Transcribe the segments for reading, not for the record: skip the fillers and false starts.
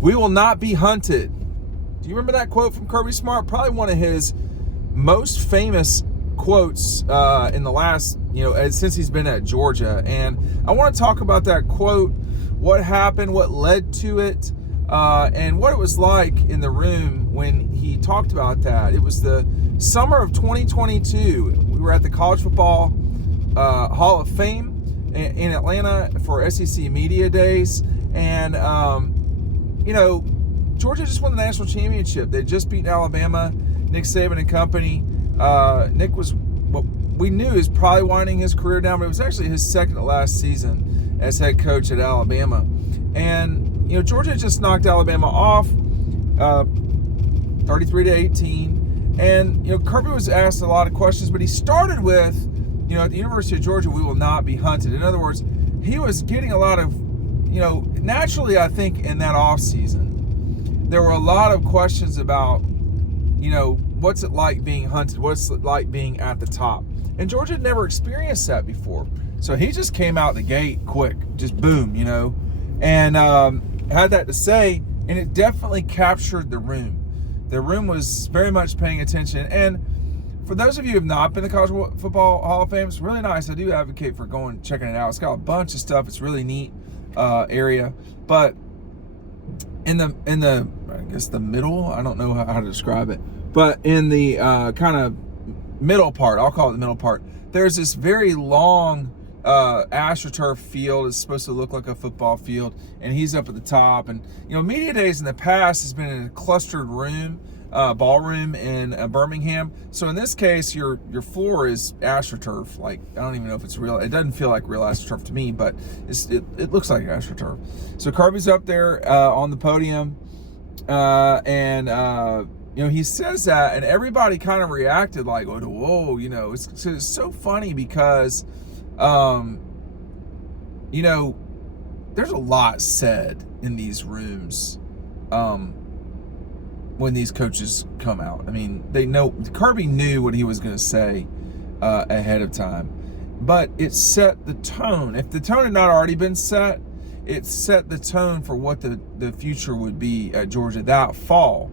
We will not be hunted. Do you remember that quote from Kirby Smart? Probably one of his most famous quotes in the last, since he's been at Georgia. And I want to talk about that quote, what happened, what led to it, and what it was like in the room when he talked about that. It was the summer of 2022. We were at the College Football Hall of Fame in Atlanta for SEC Media Days. And, Georgia just won the national championship. They'd just beaten Alabama, Nick Saban and company. Nick was what we knew is probably winding his career down, but it was actually his second to last season as head coach at Alabama. And, Georgia just knocked Alabama off 33-18. And, Kirby was asked a lot of questions, but he started with, at the University of Georgia, we will not be hunted. In other words, he was getting a lot of, naturally, I think in that offseason, there were a lot of questions about, what's it like being hunted? What's it like being at the top? And Georgia had never experienced that before. So he just came out the gate quick, just boom, and had that to say, and it definitely captured the room. The room was very much paying attention. And for those of you who have not been to the College Football Hall of Fame, it's really nice. I do advocate for going, checking it out. It's got a bunch of stuff. It's really neat area. But in the I guess the middle, I don't know how to describe it, but in the kind of middle part, I'll call it the middle part, there's this very long AstroTurf field. It's supposed to look like a football field, and he's up at the top. And Media Days in the past has been in a clustered room, ballroom in Birmingham. So in this case, your floor is AstroTurf. Like, I don't even know if it's real. It doesn't feel like real AstroTurf to me, but it looks like AstroTurf. So Kirby's up there on the podium, and he says that, and everybody kind of reacted like, whoa, it's so funny because, there's a lot said in these rooms when these coaches come out. I mean, they know, Kirby knew what he was going to say ahead of time, but it set the tone. If the tone had not already been set, it set the tone for what the future would be at Georgia that fall.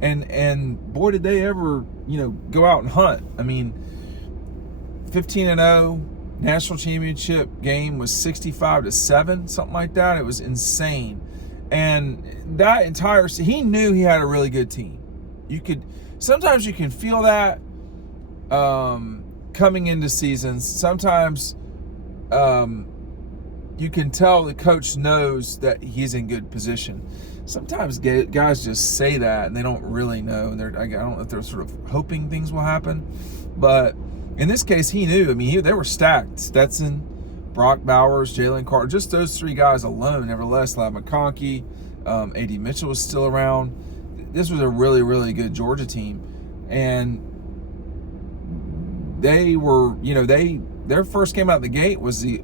And boy, did they ever, go out and hunt. I mean, 15-0, national championship game was 65-7, something like that. It was insane. And that entire, he knew he had a really good team. Sometimes you can feel that coming into seasons. Sometimes you can tell the coach knows that he's in good position. Sometimes guys just say that and they don't really know. And I don't know if they're sort of hoping things will happen. But in this case, he knew. I mean, they were stacked. Stetson, Brock Bowers, Jalen Carter, just those three guys alone. Nevertheless, Ladd McConkey, A.D. Mitchell was still around. This was a really, really good Georgia team. And they were, their first game out the gate was the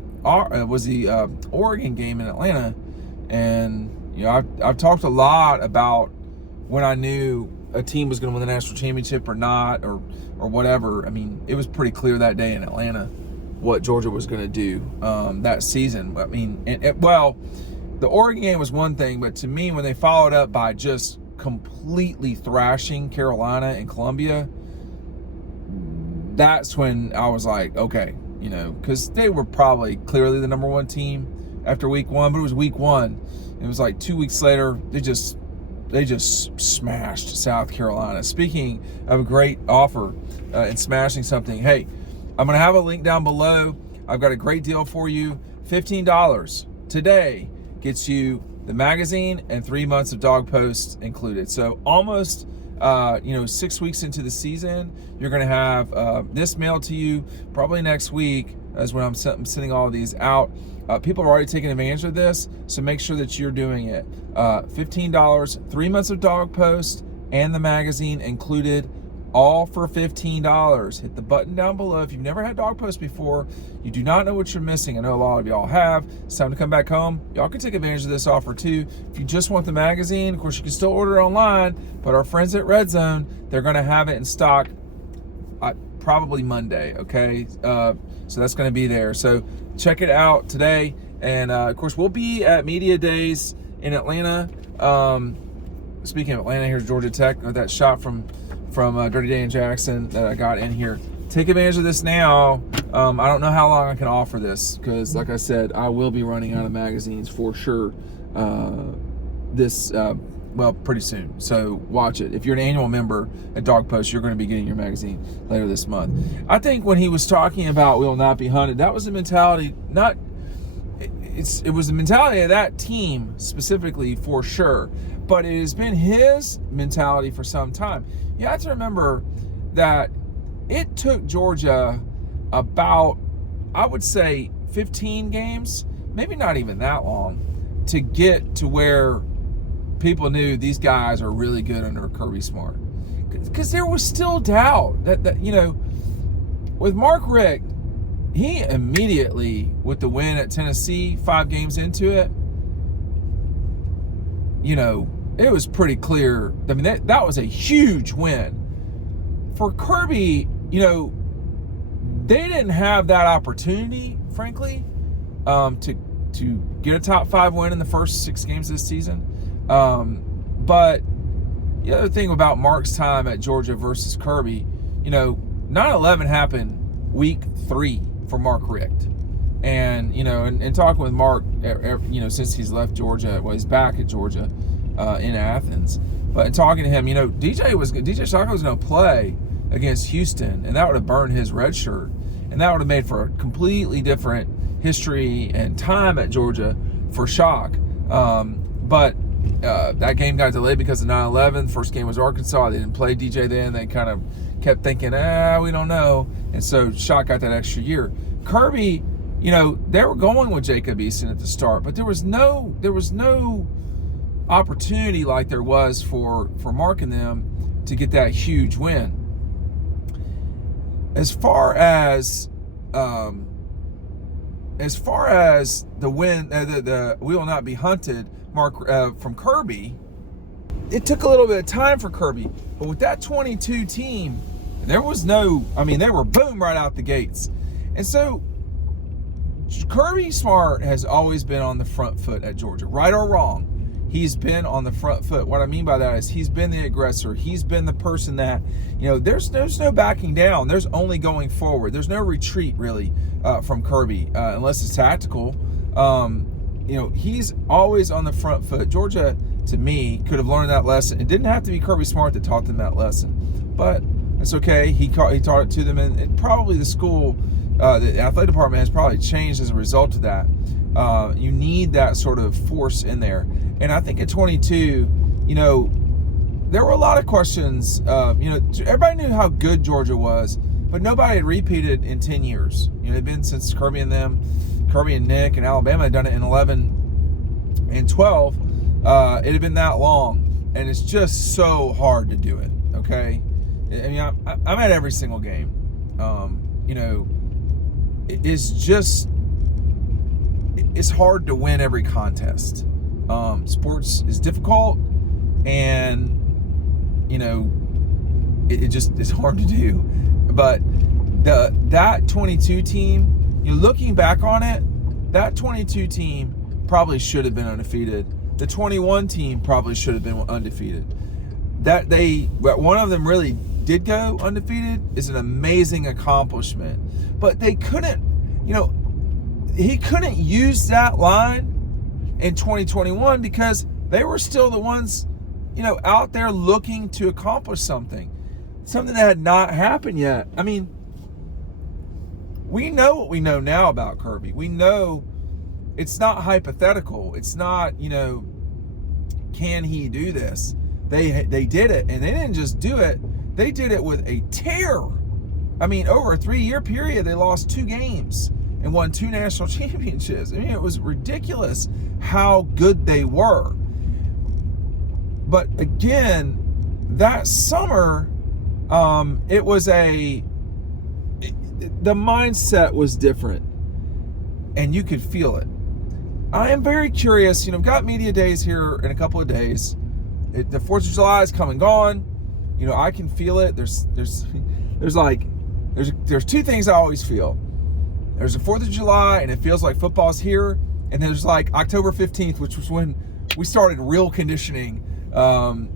Oregon game in Atlanta. And, I've talked a lot about when I knew a team was going to win the national championship or not, or whatever. I mean, it was pretty clear that day in Atlanta what Georgia was going to do that season. I mean, the Oregon game was one thing, but to me, when they followed up by just completely thrashing Carolina and Columbia, that's when I was like, okay, because they were probably clearly the number one team after week one, but it was week one. It was like 2 weeks later, they just smashed South Carolina. Speaking of a great offer and smashing something, hey, I'm going to have a link down below. I've got a great deal for you. $15 today gets you the magazine and 3 months of Dawg Post included. So almost, 6 weeks into the season, you're going to have this mailed to you probably next week as when I'm sending all of these out. People are already taking advantage of this, so make sure that you're doing it. $15, 3 months of Dawg Post and the magazine included, all for $15. Hit the button down below. If you've never had Dawg Post before, you do not know what you're missing. I know a lot of y'all have. It's time to come back home. Y'all can take advantage of this offer too. If you just want the magazine, of course, you can still order it online, but our friends at Red Zone, they're going to have it in stock probably Monday, okay? So that's going to be there. So check it out today. And, of course, we'll be at Media Days in Atlanta Speaking of Atlanta, here's Georgia Tech with that shot from Dirty Dan Jackson that I got in here. Take advantage of this now. I don't know how long I can offer this because, like I said, I will be running out of magazines for sure pretty soon. So watch it. If you're an annual member at Dawg Post, you're going to be getting your magazine later this month. I think when he was talking about we will not be hunted, that was the mentality, it was the mentality of that team specifically for sure. But it has been his mentality for some time. You have to remember that it took Georgia about, I would say, 15 games, maybe not even that long, to get to where people knew these guys are really good under Kirby Smart. Because there was still doubt that with Mark Richt, he immediately, with the win at Tennessee, 5 games into it, it was pretty clear. I mean, that was a huge win. For Kirby, they didn't have that opportunity, frankly, to get a top 5 win in the first 6 games this season. But the other thing about Mark's time at Georgia versus Kirby, 9/11 happened week 3 for Mark Richt. And, and talking with Mark, since he's left Georgia, he's back at Georgia in Athens. But in talking to him, DJ Shaka was going to play against Houston, and that would have burned his red shirt. And that would have made for a completely different history and time at Georgia for Shock. But that game got delayed because of 9/11. First game was Arkansas. They didn't play DJ then. They kind of kept thinking, we don't know. And so Shock got that extra year. Kirby, they were going with Jacob Eason at the start, but there was no opportunity like there was for Mark and them to get that huge win. As far as the win, the we will not be hunted, Mark from Kirby, it took a little bit of time for Kirby, but with that 22 team, they were boom right out the gates. And so Kirby Smart has always been on the front foot at Georgia, right or wrong. He's been on the front foot. What I mean by that is he's been the aggressor. He's been the person that, there's no backing down. There's only going forward. There's no retreat really from Kirby unless it's tactical. He's always on the front foot. Georgia, to me, could have learned that lesson. It didn't have to be Kirby Smart that taught them that lesson, but it's okay. He taught it to them, and probably the school, the athletic department has probably changed as a result of that. You need that sort of force in there. And I think at 22, there were a lot of questions. Everybody knew how good Georgia was, but nobody had repeated in 10 years. They've been since Kirby and Nick and Alabama had done it in 11 and 12. It had been that long, and it's just so hard to do it, okay? I'm at every single game. It's hard to win every contest. Sports is difficult, and it's hard to do. But that 22 team, looking back on it, that 22 team probably should have been undefeated. The 21 team probably should have been undefeated. That one of them really did go undefeated is an amazing accomplishment. But they couldn't, he couldn't use that line in 2021 because they were still the ones, out there looking to accomplish something that had not happened yet. I mean, we know what we know now about Kirby. We know it's not hypothetical. It's not, can he do this? They did it, and they didn't just do it. They did it with a tear. I mean, over a 3-year period, they lost 2 games and won 2 national championships. I mean, it was ridiculous how good they were. But again, that summer, the mindset was different, and you could feel it. I am very curious. We've got media days here in a couple of days. The 4th of July is come and gone. I can feel it. There's 2 things I always feel. There's the 4th of July, and it feels like football's here. And there's like October 15th, which was when we started real conditioning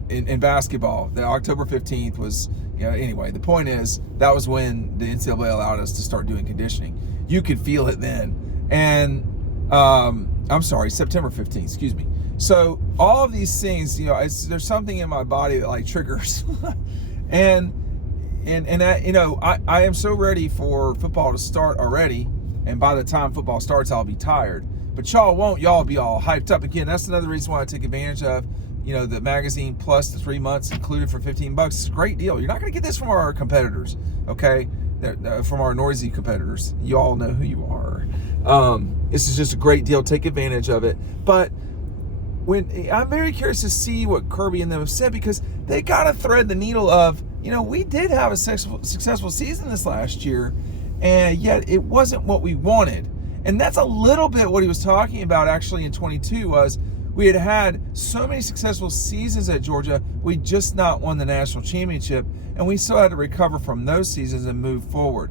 in basketball. The October 15th was, anyway, the point is that was when the NCAA allowed us to start doing conditioning. You could feel it then. And I'm sorry, September 15th, excuse me. So all of these things, there's something in my body that like triggers. and I am so ready for football to start already. And by the time football starts, I'll be tired. But y'all won't. Y'all be all hyped up. Again, that's another reason why I take advantage of, the magazine plus the 3 months included for $15. It's a great deal. You're not going to get this from our competitors, okay? From our noisy competitors. You all know who you are. This is just a great deal. Take advantage of it. But I'm very curious to see what Kirby and them have said, because they got to thread the needle of, we did have a successful season this last year, and yet it wasn't what we wanted. And that's a little bit what he was talking about actually in 22 was we had so many successful seasons at Georgia, we just not won the national championship, and we still had to recover from those seasons and move forward.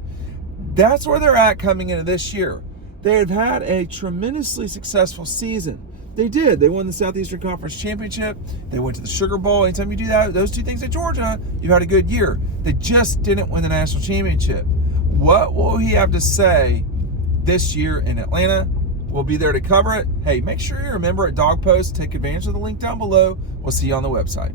That's where they're at coming into this year. They have had a tremendously successful season. They did. They won the Southeastern Conference Championship. They went to the Sugar Bowl. Anytime you do that, those two things at Georgia, you've had a good year. They just didn't win the national championship. What will he have to say this year in Atlanta? We'll be there to cover it. Hey, make sure you're a member at Dawg Post. Take advantage of the link down below. We'll see you on the website.